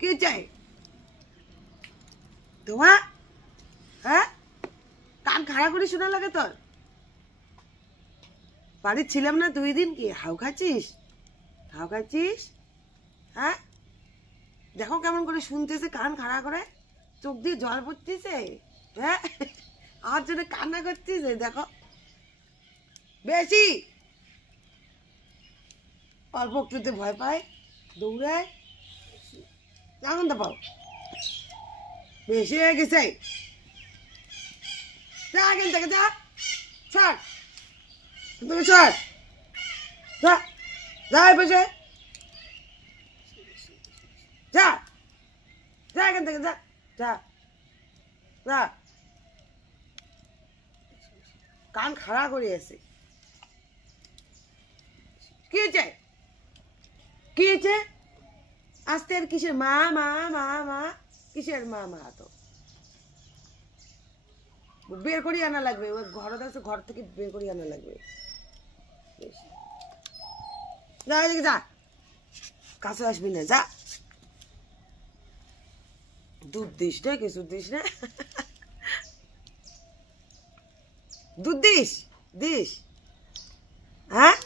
কি চাই তোমার? হ্যাঁ, কান খাড়া করে শোনা লাগে তোর? বাড়ির ছিলাম না 2 দিন, কি হাউ খাচ্ছিস? হাউ খাচ্ছিস? হ্যাঁ, দেখো কেমন করে শুনতেছে, কান খাড়া করে, চোখ দিয়ে জল পড়তেছে। হ্যাঁ, আমার জন্য কান্না করতেছে। দেখো, বেশি অল্প একটুতে ভয় পায়, দৌড়ায়, আনন্দ পাও। বেশি হয়ে গেছে, যা এখান থেকে, যা, ছাড়, তুমি ছাড়, যা, যা বসে, যা, যা এখান থেকে, যা, যা, যা। কান খাড়া করে আছে। কি হয়েছে? কি হয়েছে? আস্তে আর কিসের মা মা মা মা? কিসের মা মা? তো বের করিয়ে আনা লাগবে, ওই ঘর আছে, ঘর থেকে বের করিয়ে আনা লাগবে। যা এদিকে, যা, কাছে আসবি না, যা। দুধ দিস না, কিছু দিস না? দুধ দিস? দিস? হ্যাঁ,